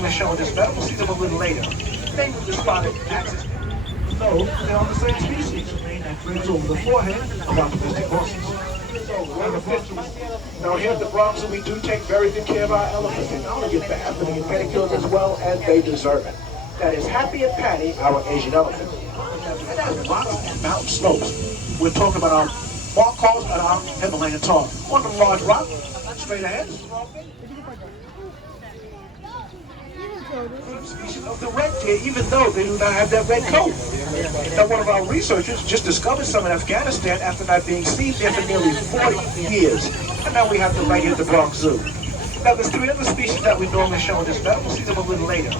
normally show in this meadow. We'll see them a little later. They were the spotted axis. No, they're on the same species. That brings over the forehead of optimistic horses. Now here at the Bronx, we do take very good care of our elephants. They not only get baths, but they get pedicures as well, and they deserve it. That is Happy and Patty, our Asian elephant. And that's rocks and mountain slopes. We're talking about our bark calls and our Himalayan tar. On the large rock, straight ahead. Species of the red deer, even though they do not have that red coat. Now, one of our researchers just discovered some in Afghanistan after not being seen there for nearly 40 years. And now we have them right here at the Bronx Zoo. Now, there's three other species that we normally show in this meadow. We'll see them a little later.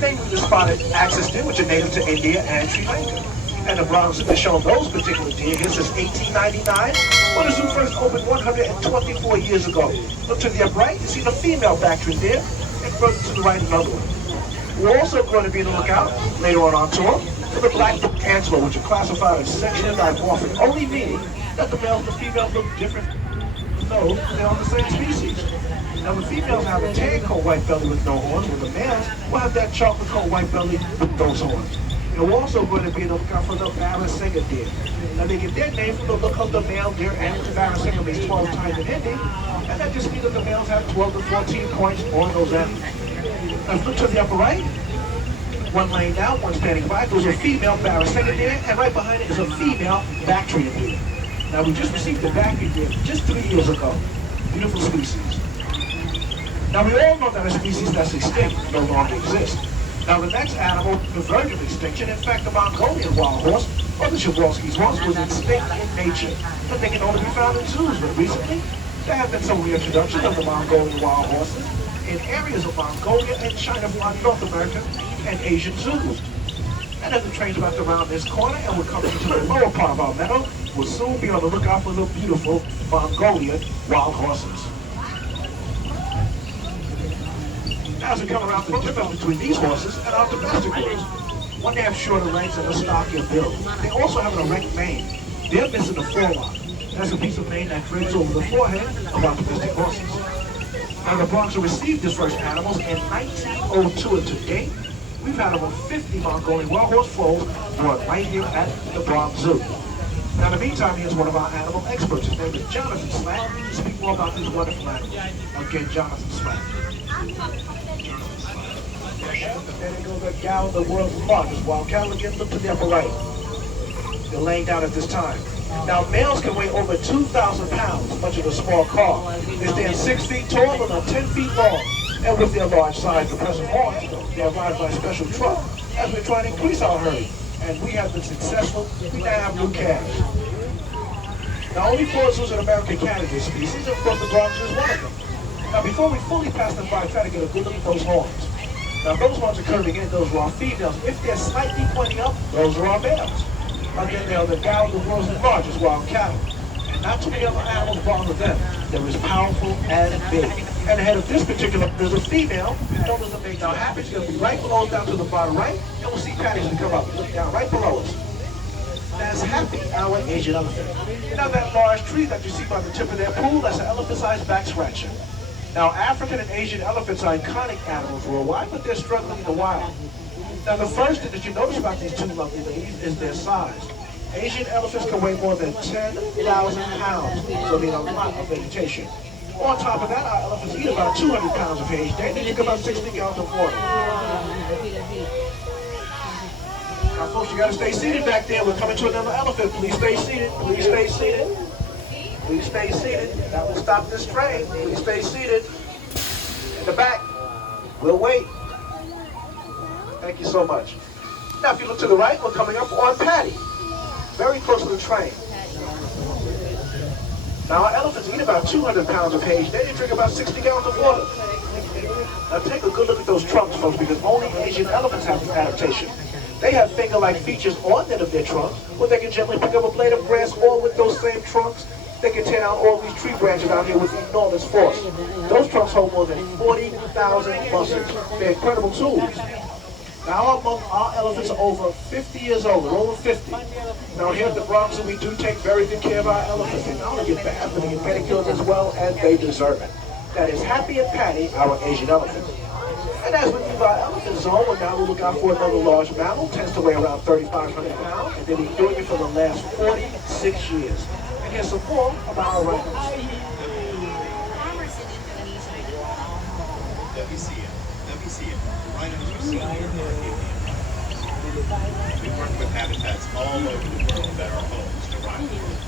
Namely the spotted axis deer, which are native to India and Sri Lanka. And the Bronx Zoo has shown those particular deer here since 1899, when the zoo first opened 124 years ago. Look to the upright, you see the female bactrian deer, and further to the right, another one. We're also going to be on the lookout later on our tour for the black-booked antelope, which are classified as sexually dimorphic, only meaning that the males and the females look different. No, they're on the same species. Now the females have a tan-coat white belly with no horns, while the males will have that chocolate-coat white belly with those horns. And we're also going to be on the lookout for the Barasinger deer. Now they get their name from the look of the male deer, and Barasinger means 12 times in Hindi, and that just means that the males have 12 to 14 points on those animals. Now look to the upper right, one laying down, one standing by. Those are female Barasinger deer, and right behind it is a female Bactrian deer. Now we just received the Bactrian deer just 3 years ago. Beautiful species. Now we all know that a species that's extinct no longer exists. Now the next animal, the verge of extinction, in fact the Mongolian wild horse, or the Jaworski's horse, was extinct in nature, but they can only be found in zoos. But recently, there have been some reintroductions of the Mongolian wild horses in areas of Mongolia and China from North America and Asian zoos. And as the train's about to round this corner and we're coming into the lower part of our meadow, we'll soon be on the lookout for the beautiful Mongolian wild horses. As we come around the difference between these horses and our domestic ones. One, they have shorter legs and a stockier build. They also have an erect mane. They're missing the forelock. That's a piece of mane that drapes over the forehead of our domestic horses. Now the Bronx received his first animals in 1902, and to date, we've had over 50 Mongolian wild horse foals brought right here at the Bronx Zoo. Now in the meantime, here's one of our animal experts. His name is Jonathan Slack. To speak more about these wonderful animals. Again, Jonathan Slack. There they go, the gal, the world's largest wild cattle. Again, look to the upper right. They're laying down at this time. Now, males can weigh over 2,000 pounds, much of a small car. They stand 6 feet tall and are 10 feet long. And with their large size, the present horns, they are arrived by a special truck as we're trying to increase our herd. And we have been successful. We now have new calves. Now, only 4 zoos in America carry this species, and of course the Bronx is one of them. Now, before we fully pass them by, try to get a good look at those horns. Now, those horns are curving in, those are our females. If they're slightly pointing up, those are our males. Again, they are the gal, the world's largest wild cattle. And not too many other animals belong to them. They're as powerful and big. And ahead of this particular, there's a female, known as the male. Now, Happy's going to be right below us down to the bottom right, and we'll see Patty's to come up. Look down right below us. That's Happy, our Asian elephant. Now, that large tree that you see by the tip of their pool, that's an elephant-sized back scratcher. Now, African and Asian elephants are iconic animals worldwide, but they're struggling in the wild. Now, the first thing that you notice about these two lovely ladies is their size. Asian elephants can weigh more than 10,000 pounds, so they need a lot of vegetation. On top of that, our elephants eat about 200 pounds of hay each day. They drink about 60 gallons of water. Now, folks, you got to stay seated back there. We're coming to another elephant. Please stay seated. Please stay seated. Please stay seated. That will stop this train. Please stay seated. In the back. We'll wait. Thank you so much. Now, if you look to the right, we're coming up on Patty. Very close to the train. Now, our elephants eat about 200 pounds of hay each day. They drink about 60 gallons of water. Now, take a good look at those trunks, folks, because only Asian elephants have this adaptation. They have finger-like features on the end of their trunks, where they can gently pick up a blade of grass, or with those same trunks, they can tear down all these tree branches out here with enormous force. Those trunks hold more than 40,000 muscles. They're incredible tools. Now our elephants are over 50 years old. They're over 50. Now here at the Bronx, we do take very good care of our elephants. They not only get baths, but they get pedicures as well, and they deserve it. That is Happy and Patty, our Asian elephant. And as with leave our elephant zone, and now we look out for another large mammal, tends to weigh around 3,500 pounds, and they've been doing it for the last 46 years. And here's some more about our rhinos. Farmers in Indonesia. Let me see it. Let me see it. The rhinos you see here are Indian rhinos. We work with habitats all over the world that are homes to rhinos.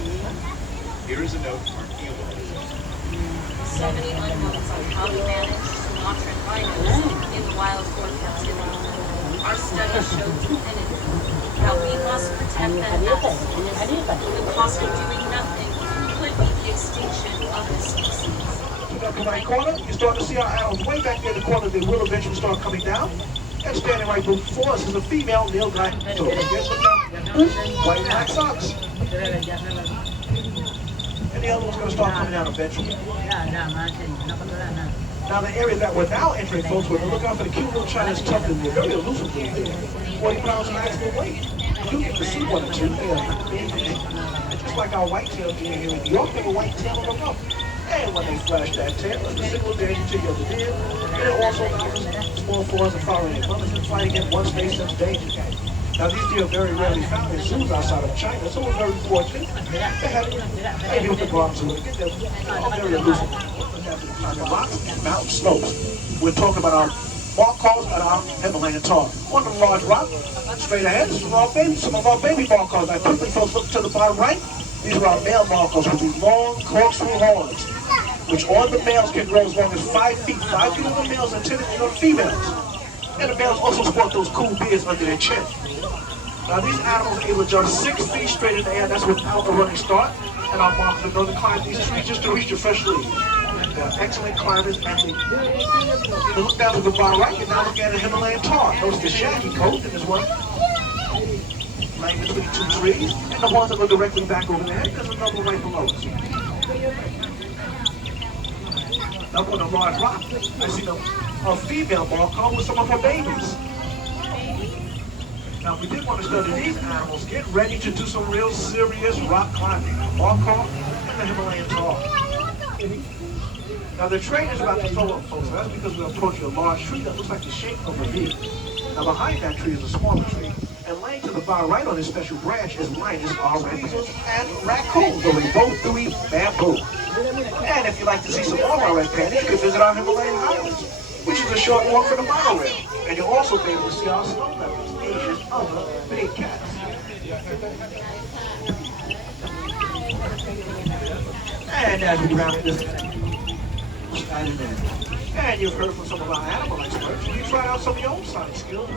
Here is a note from our field officer. So many unknowns on how to manage Sumatran rhinos in the wild for captivity. Our studies show definitively how we must protect them as the cost of doing nothing could be the extinction of the species. Up the right corner, you start to see our animals way back there in the corner. They will eventually start coming down. And standing right before us is a female male guy. So here's white and black socks. And the other one's going to start coming down eventually. Now the area that we're now entering, folks, we're going to look out for the cute little Chinese tuft in there. Very elusive little thing. 40 pounds of maximum weight. You do get to see one or two. Just like our whitetail deer here in New York, they have a white tail on the rump. And when they flash that tail, it's a single danger to the other deer. And it also allows small fawns to follow their mothers and fight against once they sense danger. Now these deer are very rarely found in zoos outside of China, so we're very fortunate to have maybe with the Bronx Zoo. They're very elusive. On the rocks and mountain slopes. We're talking about our bark calls and our Himalayan tar. On the large rock, straight ahead, some of our baby bark calls. Now quickly, folks, look to the bottom right. These are our male bark calls with these long corkscrew horns, which on the males can grow as long as 5 feet. 5 feet on the males and 10 feet on the females. And the males also sport those cool beards under their chin. Now these animals are able to jump 6 feet straight in the air, that's without a running start. And our barkers are known to climb these trees just to reach the fresh leaves. They're excellent climbers, and they look down to the bottom right, and now look at a Himalayan tar. Notice the shaggy coat in this one. Right between 2 trees, and the ones that go directly back over there, there's another right below us. Up on a large rock, I see a female bark call with some of her babies. Now, if we did want to study these animals, get ready to do some real serious rock climbing. Bark call and the Himalayan tar. Now, the train is about to throw up, folks. That's because we're approaching a large tree that looks like the shape of a V. Now, behind that tree is a smaller tree. And laying to the far right on this special branch is minus our rabbits and raccoons, though they both do eat bamboo. And if you'd like to see some more of our red pandas, you can visit our Himalayan highlands, which is a short walk from the monorail. And you'll also be able to see our snow leopards, Asian other big cats. And as we round this, and you've heard from some of our animal experts. You try out some of your own science skills.